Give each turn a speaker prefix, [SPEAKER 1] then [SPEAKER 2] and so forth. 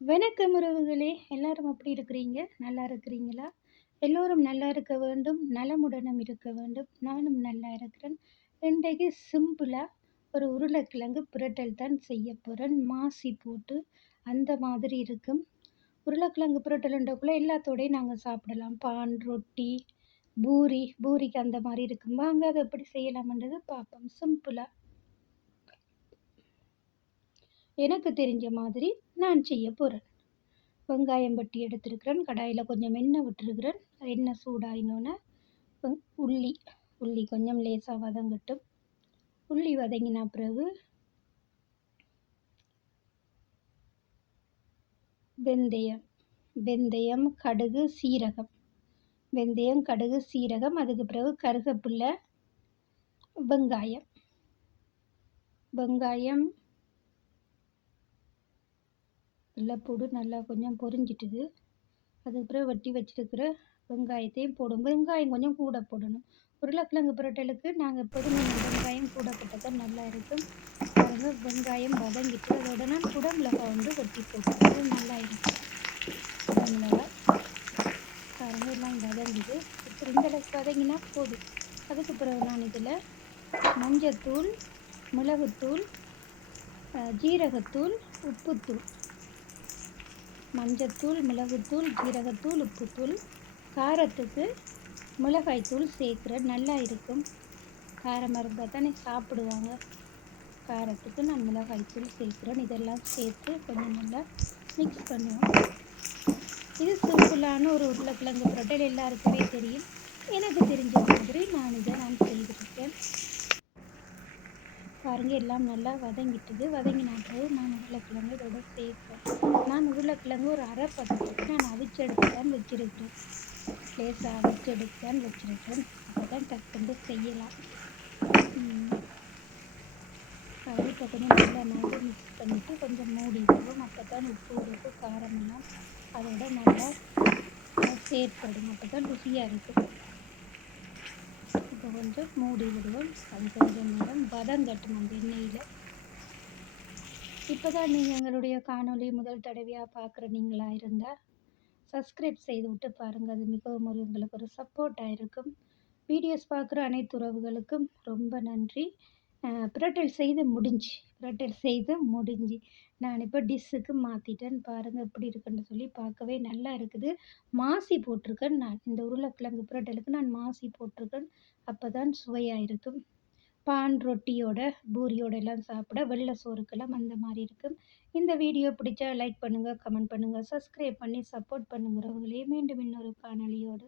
[SPEAKER 1] வணக்கம் உறவுகளே. எல்லாரும் எப்படி இருக்கிறீங்க? நல்லா இருக்கிறீங்களா? எல்லோரும் நல்லா இருக்க வேண்டும். நலமுடனும் இருக்க வேண்டும். நானும் நல்லா இருக்கிறேன். இன்றைக்கு சிம்பிளாக ஒரு உருளைக்கிழங்கு புரட்டல் தான் செய்ய போகிறேன் மாசி போட்டு அந்த மாதிரி இருக்கும். உருளைக்கிழங்கு புரட்டல்ன்றக்குள்ளே எல்லாத்தோடையும் நாங்கள் சாப்பிடலாம். பான் ரொட்டி பூரி. பூரிக்கு அந்த மாதிரி இருக்கும். வாங்க அதை எப்படி செய்யலாம்ன்றது பார்ப்போம். சிம்பிளாக எனக்கு தெரிஞ்ச மாதிரி நான் செய்ய போகிறேன் வெங்காயம் பட்டி எடுத்துருக்கிறேன். கடாயில் கொஞ்சம் எண்ணெய் விட்டுருக்கிறேன். எண்ணெய் சூடாயினோன்னே உள்ளி உள்ளி கொஞ்சம் லேசாக வதங்கட்டும். உள்ளி வதங்கின பிறகு வெந்தயம் வெந்தயம் கடுகு சீரகம். வெந்தயம் கடுகு சீரகம் அதுக்கு பிறகு கருகப்பில்லை வெங்காயம். வெங்காயம் வெள்ளைப்பூடு நல்லா கொஞ்சம் பொரிஞ்சிட்டுது. அதுக்கப்புறம் வெட்டி வச்சுருக்கிற வெங்காயத்தையும் போடும். வெங்காயம் கொஞ்சம் கூட போடணும். உருளைக்கிழங்கு புரட்டலுக்கு நாங்கள் எப்போதுமே வெங்காயம் கூட போட்டால் தான் நல்லா இருக்கும். பாருங்கள் வெங்காயம் வதங்கிட்டு அதோட நான் குடமிளகாய் வந்து வெட்டி போட்டு நல்லா இருக்கும். குடமிளகாய் பாருங்கள் எல்லாம் வதங்குது. இப்போ இந்த அளவுக்கு வதங்கினா போதும் அதுக்கு பிறகு நான் இதில் மஞ்சத்தூள் மிளகுத்தூள் ஜீரகத்தூள் உப்புத்தூள் மஞ்சத்தூள் மிளகுத்தூள் ஜீரகத்தூள் உப்புத்தூள் காரத்துக்கு மிளகாய்த்தூள் சேர்க்குறேன் நல்லா இருக்கும். காரமாக இருந்தால் தானே சாப்பிடுவாங்க. காரத்துக்கு நான் மிளகாய்த்தூள் சேர்க்குறேன். இதெல்லாம் சேர்த்து கொஞ்சம் நல்லா மிக்ஸ் பண்ணுவோம். இது சிம்பிளான ஒரு உருளைக்கிழங்கு புரட்டல் எல்லாருக்குமே தெரியும். எனக்கு தெரிஞ்ச மாதிரி நான் இதை நான் செய்திருக்கேன். பாருங்கள் எல்லாம் நல்லா வதங்கிட்டுது. வதங்கின பிறகு நான் உருளைக்கிழங்கு இதோட சேர்ப்பேன். நான் உருளைக்கிழங்கு ஒரு அரை பதத்துக்கு நான் அவிச்செடுத்து தான் வச்சுருக்கிறேன் லேசாக அவிச்செடுத்து தான் வச்சுருக்கேன். அப்போ தான் டக்குண்டு செய்யலாம். அது இப்போ கொஞ்சம் நல்லா நல்லா மிக்ஸ் பண்ணிவிட்டு கொஞ்சம் மூடி விடுவோம் அப்போ தான் உப்பு உப்பு காரமெல்லாம் அதோட நல்லா சேர்த்துடும் அப்போ தான் ருசியாக இருக்கும். இப்போ கொஞ்சம் மூடி விடுவோம் அது கொஞ்சம் நேரம் வதங்கட்டும் அந்த எண்ணெயில் இப்போ தான் நீங்கள் எங்களுடைய காணொலி முதல் தடவையாக பார்க்குற நீங்களாக இருந்தால் சப்ஸ்கிரைப் செய்து விட்டு பாருங்கள் அது மிகவும் ஒரு எங்களுக்கு ஒரு சப்போர்ட்டாக இருக்கும். வீடியோஸ் பார்க்குற அனைத்து உறவுகளுக்கும் ரொம்ப நன்றி. பிரட்டல் செய்து முடிஞ்சு. புரட்டல் செய்து முடிஞ்சு. நான் இப்போ டிஷ்ஷுக்கு மாற்றிட்டேன் பாருங்கள் எப்படி இருக்குன்னு சொல்லி பார்க்கவே நல்லா இருக்குது. மாசி போட்டிருக்கேன் நான். இந்த உருளைக்கிழங்கு புரட்டலுக்கு நான் மாசி போட்டிருக்கேன். அப்போ தான் சுவையாக இருக்கும் பான் ரொட்டியோட பூரியோட எல்லாம் சாப்பிட வெள்ளை சோறுக்கெல்லாம் அந்த மாதிரி இருக்கும். இந்த வீடியோ பிடிச்சா லைக் பண்ணுங்கள் கமெண்ட் பண்ணுங்கள் சப்ஸ்கிரைப் பண்ணி சப்போர்ட் பண்ணுங்கிறவங்களே மீண்டும் இன்னொரு காணொலியோடு